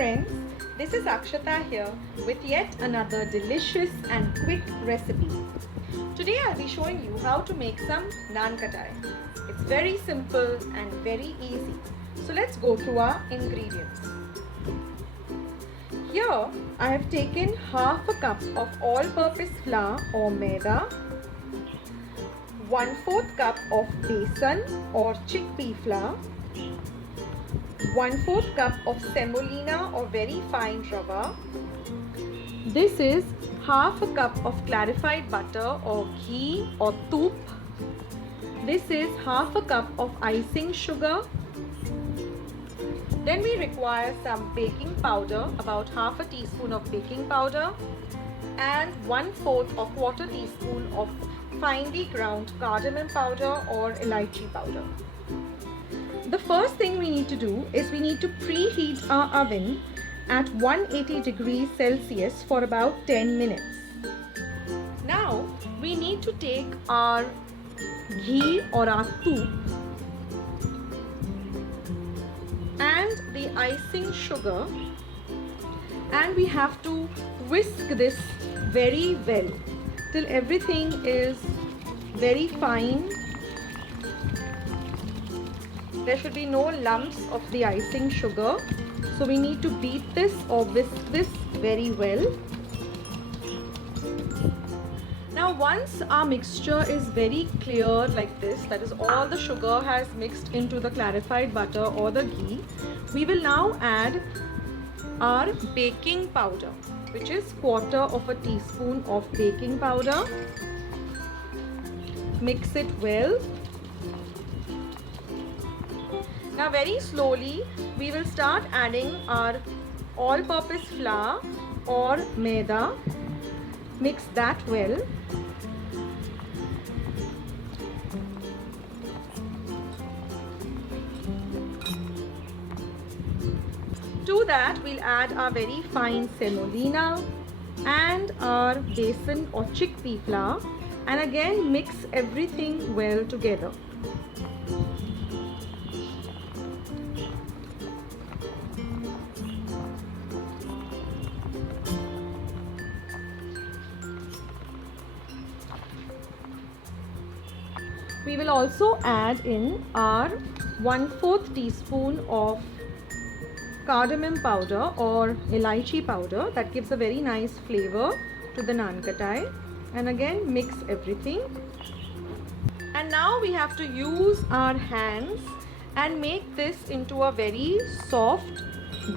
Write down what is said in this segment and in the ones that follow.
friends, this is Akshata here with yet another delicious and quick recipe. Today I'll be showing you how to make some naan katai. It's very simple and very easy. So let's go through our ingredients. Here I have taken half a cup of all-purpose flour or maida, 1/4 cup of besan or chickpea flour, 1/4 cup of semolina or very fine rava. This is half a cup of clarified butter or ghee or toop. This is half a cup of icing sugar. Then we require some baking powder, about half a teaspoon of baking powder, and 1/4 or 1/4 teaspoon of finely ground cardamom powder or elaichi powder. The first thing we need to do is we need to preheat our oven at 180 degrees Celsius for about 10 minutes. Now we need to take our ghee or our toop and the icing sugar, and we have to whisk this very well till everything is very fine. There should be no lumps of the icing sugar, so we need to beat this or whisk this very well. Now once our mixture is very clear like this, that is all the sugar has mixed into the clarified butter or the ghee, we will now add our baking powder, which is 1/4 teaspoon of baking powder. Mix it well. Now very slowly we will start adding our all-purpose flour or maida. Mix that well. To that we'll add our very fine semolina and our besan or chickpea flour, and again mix everything well together. We will also add in our 1/4 teaspoon of cardamom powder or elaichi powder. That gives a very nice flavor to the naan katai, and again mix everything. And now we have to use our hands and make this into a very soft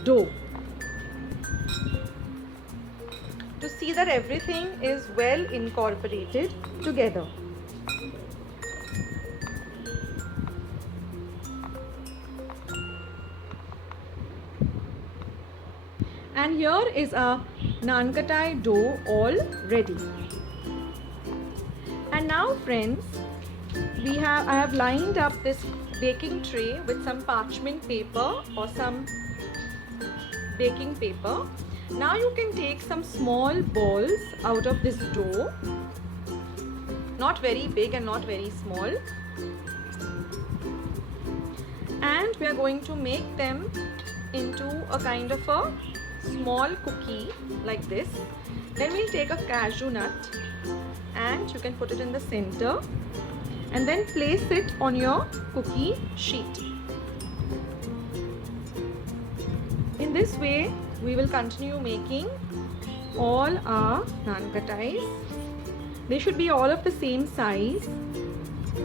dough. To see that everything is well incorporated together. And here is our naan katai dough all ready. And now friends, I have lined up this baking tray with some parchment paper or some baking paper. Now you can take some small balls out of this dough, not very big and not very small, and we are going to make them into a kind of a small cookie like this. Then we'll take a cashew nut and you can put it in the center and then place it on your cookie sheet. In this way we will continue making all our naan katais. They should be all of the same size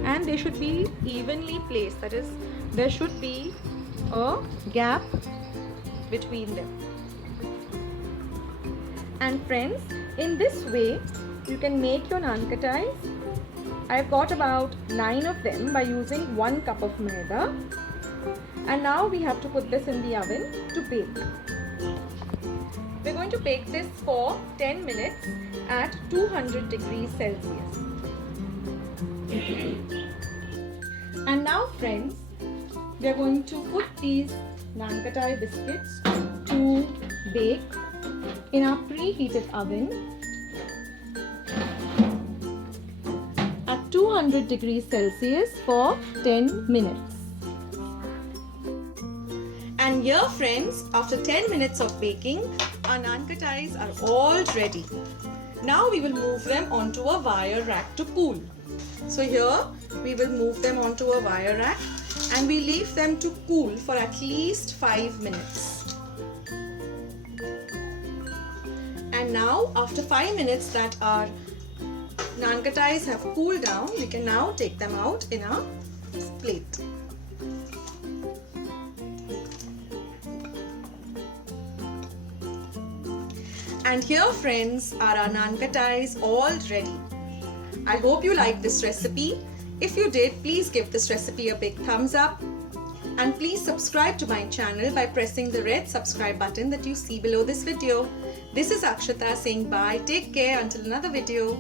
and they should be evenly placed, that is there should be a gap between them. And friends, in this way you can make your naan katais. I've got about 9 of them by using 1 cup of maida. And now we have to put this in the oven to bake. We're going to bake this for 10 minutes at 200 degrees Celsius. And now friends, we're going to put these naan katai biscuits to bake in our preheated oven at 200 degrees Celsius for 10 minutes. And And here friends, after 10 minutes of baking, our naan kattais are all ready. Now we will move them onto a wire rack to cool. So here we will move them onto a wire rack and we leave them to cool for at least 5 minutes. And now after 5 minutes that our naan kattais have cooled down, we can now take them out in a plate. And here friends are our naan kattais all ready. I hope you liked this recipe. If you did, please give this recipe a big thumbs up. And please subscribe to my channel by pressing the red subscribe button that you see below this video. This is Akshata saying bye. Take care until another video.